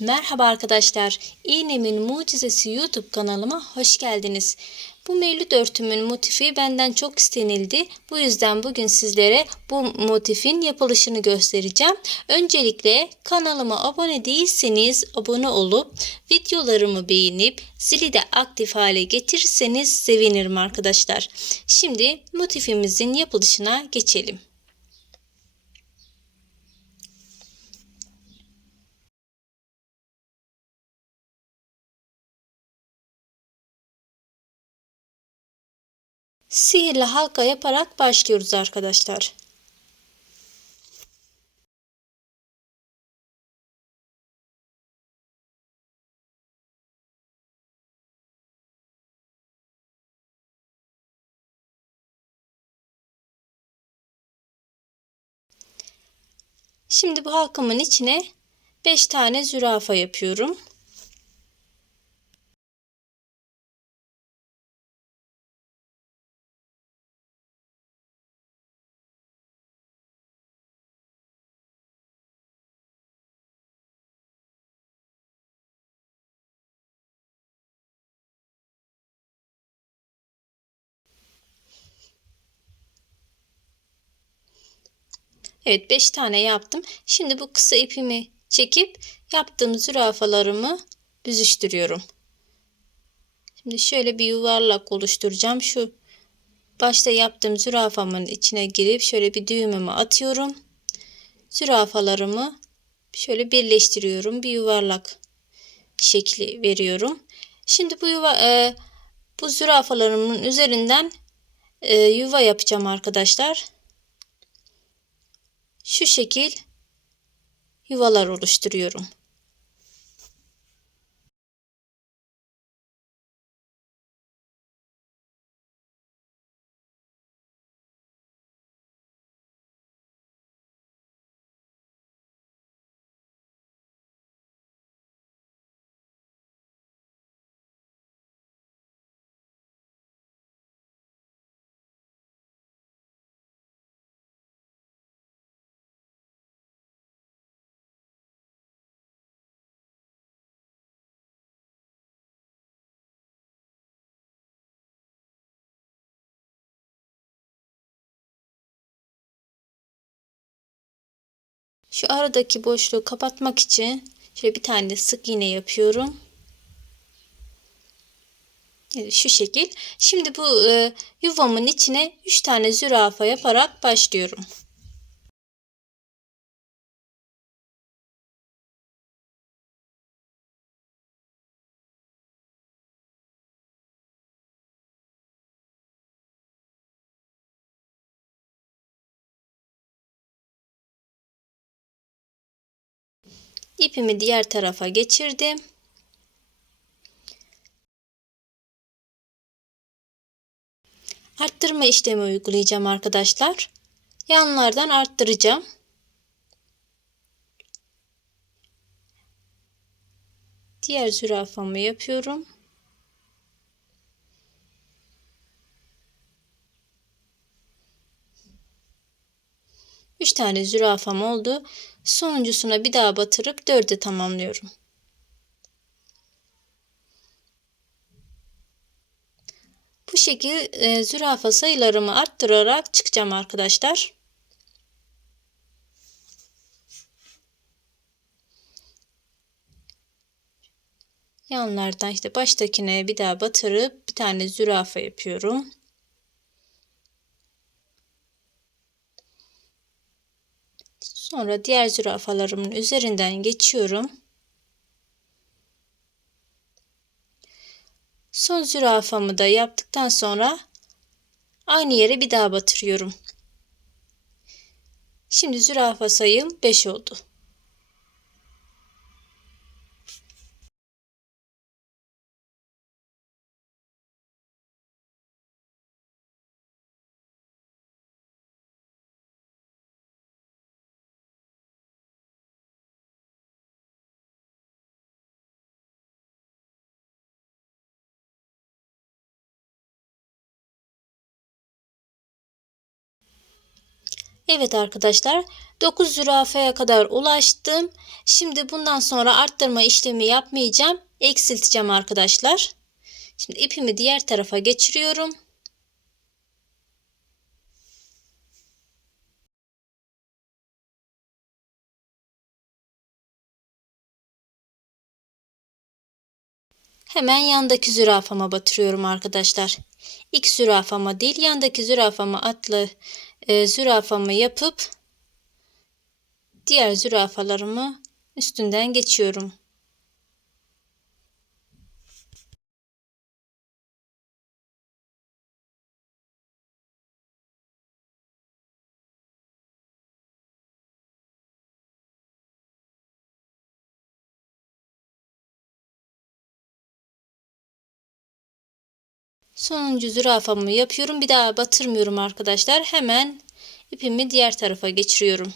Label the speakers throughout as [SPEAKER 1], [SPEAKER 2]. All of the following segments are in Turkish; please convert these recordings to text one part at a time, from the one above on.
[SPEAKER 1] Merhaba arkadaşlar. İğnemin Mucizesi YouTube kanalıma hoş geldiniz. Bu mevlüt örtümün motifi benden çok istenildi. Bu yüzden bugün sizlere bu motifin yapılışını göstereceğim. Öncelikle kanalıma abone değilseniz abone olup videolarımı beğenip zili de aktif hale getirirseniz sevinirim arkadaşlar. Şimdi motifimizin yapılışına geçelim. Sihirli halka yaparak başlıyoruz arkadaşlar. Şimdi bu halkamın içine 5 tane zürafa yapıyorum. Evet 5 tane yaptım. Şimdi bu kısa ipimi çekip yaptığım zürafalarımı büzüştürüyorum. Şimdi şöyle bir yuvarlak oluşturacağım. Şu başta yaptığım zürafamın içine girip şöyle bir düğümümü atıyorum. Zürafalarımı şöyle birleştiriyorum. Bir yuvarlak şekli veriyorum. Şimdi bu yuva e, bu zürafalarımın üzerinden e, yuva yapacağım arkadaşlar şu şekil yuvalar oluşturuyorum. Şu aradaki boşluğu kapatmak için şöyle bir tane sık iğne yapıyorum. Şu şekil. Şimdi bu e, yuvamın içine 3 tane zürafa yaparak başlıyorum. İpimi diğer tarafa geçirdim. Arttırma işlemi uygulayacağım arkadaşlar. Yanlardan arttıracağım. Diğer zürafamı yapıyorum. Üç tane zürafam oldu. Sonuncusuna bir daha batırıp dörde tamamlıyorum. Bu şekil e, zürafa sayılarımı arttırarak çıkacağım arkadaşlar. Yanlardan işte baştakine bir daha batırıp bir tane zürafa yapıyorum. Sonra diğer zürafalarımın üzerinden geçiyorum. Son zürafamı da yaptıktan sonra aynı yere bir daha batırıyorum. Şimdi zürafa sayım 5 oldu. Evet arkadaşlar 9 zürafaya kadar ulaştım. Şimdi bundan sonra arttırma işlemi yapmayacağım. Eksilteceğim arkadaşlar. Şimdi ipimi diğer tarafa geçiriyorum. Hemen yandaki zürafama batırıyorum arkadaşlar. İlk zürafama değil yandaki zürafama atlı e, zürafamı yapıp diğer zürafalarımı üstünden geçiyorum. Sonuncu zürafamı yapıyorum. Bir daha batırmıyorum arkadaşlar. Hemen ipimi diğer tarafa geçiriyorum.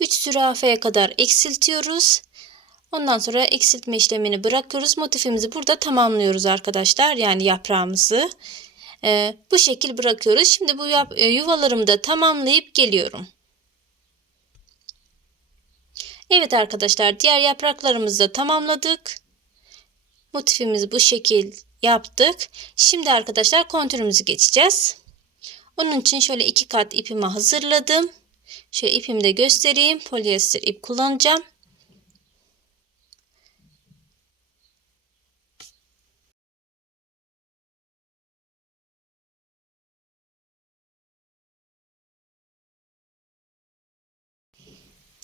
[SPEAKER 1] Üç zürafaya kadar eksiltiyoruz. Ondan sonra eksiltme işlemini bırakıyoruz. Motifimizi burada tamamlıyoruz arkadaşlar. Yani yaprağımızı. Ee, bu şekil bırakıyoruz. Şimdi bu e, yuvalarımı da tamamlayıp geliyorum. Evet arkadaşlar diğer yapraklarımızı da tamamladık. Motifimizi bu şekil yaptık. Şimdi arkadaşlar kontürümüzü geçeceğiz. Onun için şöyle iki kat ipimi hazırladım. Şöyle ipimi de göstereyim. Polyester ip kullanacağım.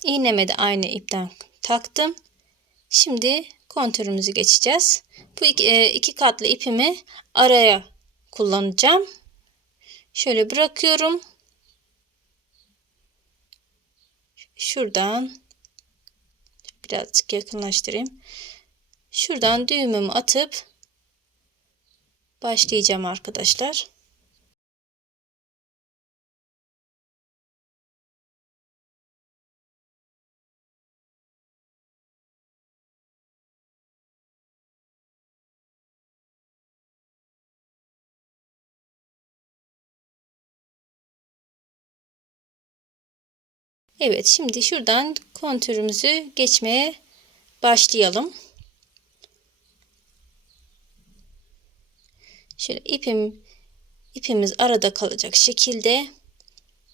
[SPEAKER 1] İğneme de aynı ipten taktım. Şimdi kontürümüzü geçeceğiz. Bu iki, e, iki katlı ipimi araya kullanacağım. Şöyle bırakıyorum. Şuradan birazcık yakınlaştırayım. Şuradan düğümümü atıp başlayacağım arkadaşlar. Evet şimdi şuradan kontürümüzü geçmeye başlayalım. Şöyle ipim ipimiz arada kalacak şekilde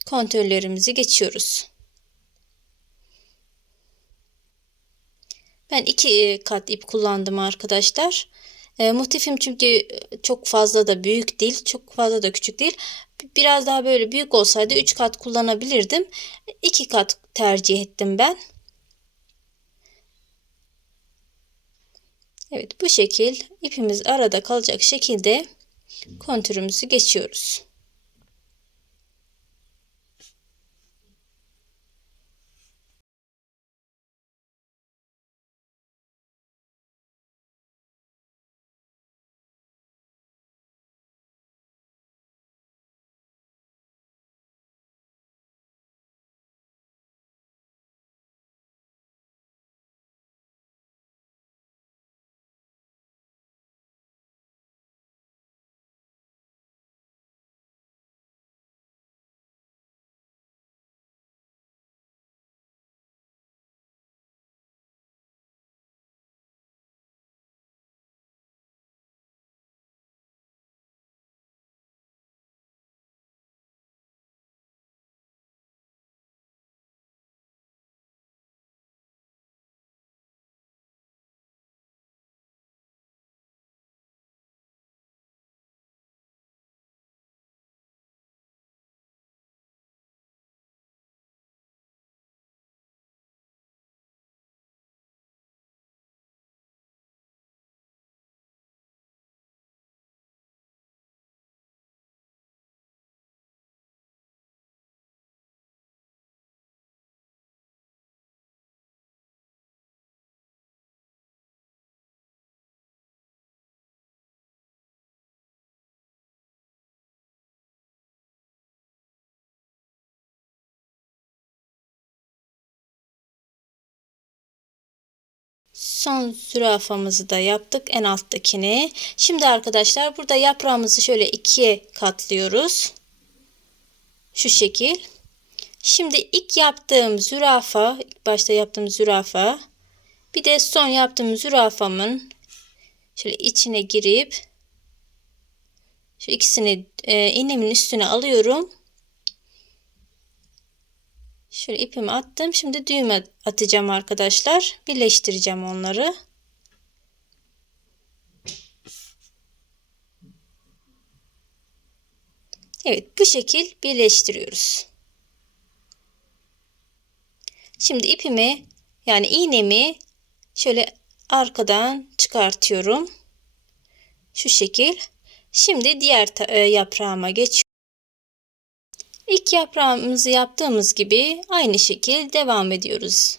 [SPEAKER 1] kontörlerimizi geçiyoruz. Ben iki kat ip kullandım arkadaşlar. E, motifim çünkü çok fazla da büyük değil, çok fazla da küçük değil. Biraz daha böyle büyük olsaydı 3 kat kullanabilirdim. 2 kat tercih ettim ben. Evet bu şekil ipimiz arada kalacak şekilde kontürümüzü geçiyoruz. Son zürafamızı da yaptık en alttakini. Şimdi arkadaşlar burada yaprağımızı şöyle ikiye katlıyoruz. Şu şekil. Şimdi ilk yaptığım zürafa, ilk başta yaptığım zürafa, bir de son yaptığım zürafamın şöyle içine girip şu ikisini e, iğnemin üstüne alıyorum. Şöyle ipimi attım. Şimdi düğme atacağım arkadaşlar. Birleştireceğim onları. Evet bu şekil birleştiriyoruz. Şimdi ipimi yani iğnemi şöyle arkadan çıkartıyorum. Şu şekil. Şimdi diğer e, yaprağıma geçiyorum. İlk yaprağımızı yaptığımız gibi aynı şekil devam ediyoruz.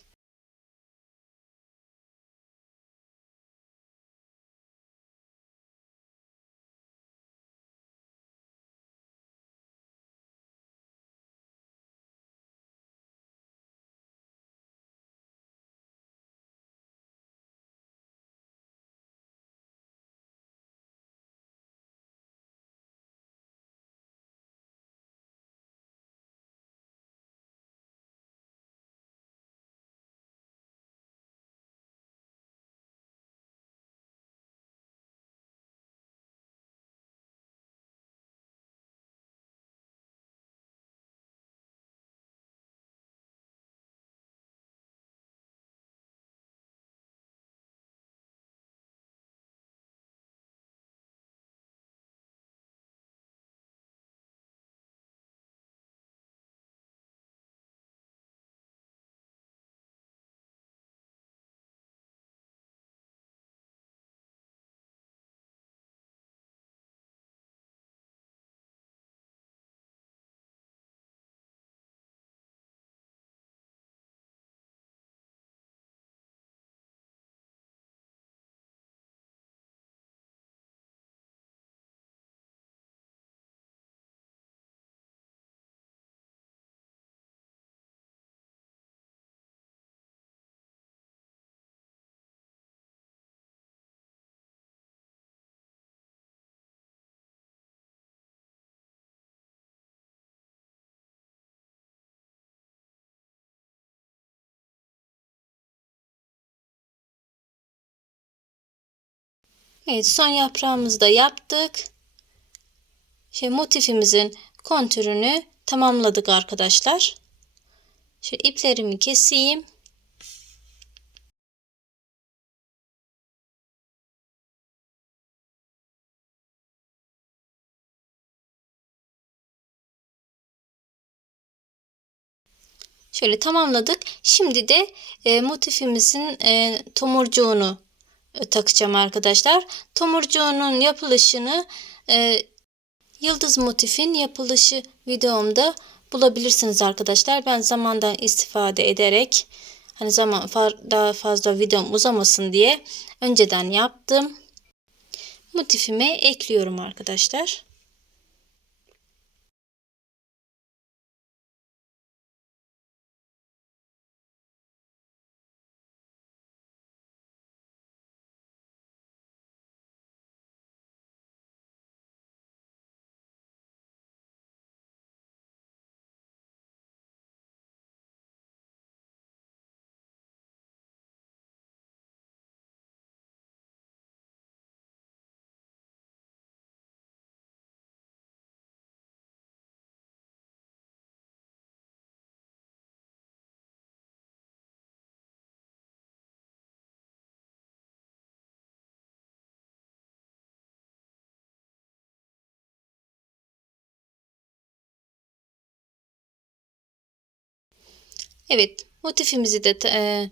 [SPEAKER 1] Evet son yaprağımızı da yaptık. Şey motifimizin kontürünü tamamladık arkadaşlar. Şu iplerimi keseyim. Şöyle tamamladık. Şimdi de e, motifimizin e, tomurcuğunu takacağım arkadaşlar. Tomurcuğunun yapılışını e, yıldız motifin yapılışı videomda bulabilirsiniz arkadaşlar. Ben zamandan istifade ederek hani zaman daha fazla videom uzamasın diye önceden yaptım. Motifime ekliyorum arkadaşlar. Evet motifimizi de e,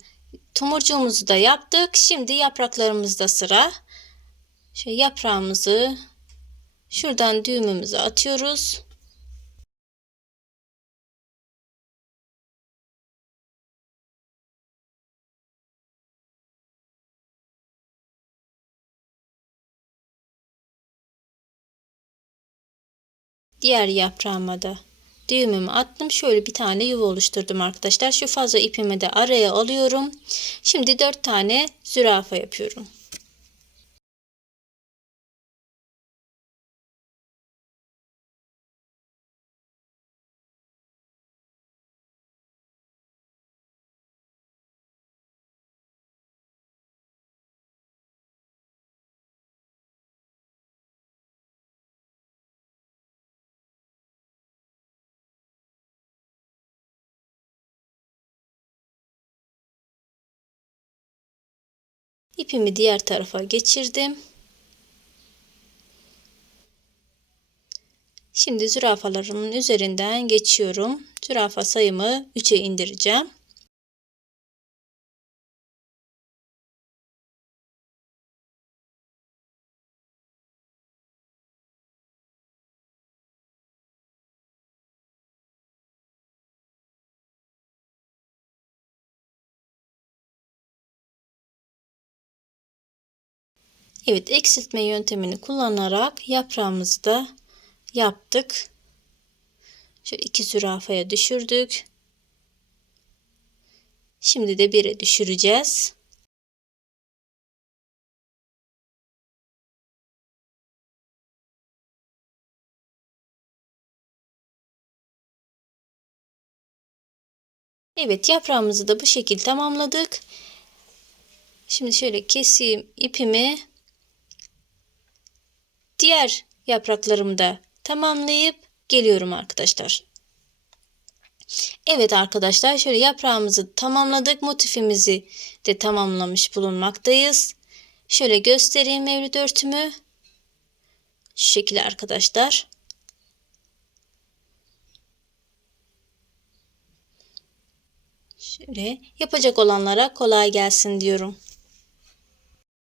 [SPEAKER 1] tomurcuğumuzu da yaptık. Şimdi yapraklarımızda sıra. Şöyle yaprağımızı şuradan düğümümüzü atıyoruz. Diğer yaprağıma da düğümümü attım. Şöyle bir tane yuva oluşturdum arkadaşlar. Şu fazla ipimi de araya alıyorum. Şimdi 4 tane zürafa yapıyorum. İpimi diğer tarafa geçirdim. Şimdi zürafalarımın üzerinden geçiyorum. Zürafa sayımı 3'e indireceğim. Evet eksiltme yöntemini kullanarak yaprağımızı da yaptık. Şöyle iki zürafaya düşürdük. Şimdi de bire düşüreceğiz. Evet yaprağımızı da bu şekilde tamamladık. Şimdi şöyle keseyim ipimi. Diğer yapraklarımı da tamamlayıp geliyorum arkadaşlar. Evet arkadaşlar şöyle yaprağımızı tamamladık. Motifimizi de tamamlamış bulunmaktayız. Şöyle göstereyim mevlüt örtümü. Şu şekilde arkadaşlar. Şöyle yapacak olanlara kolay gelsin diyorum.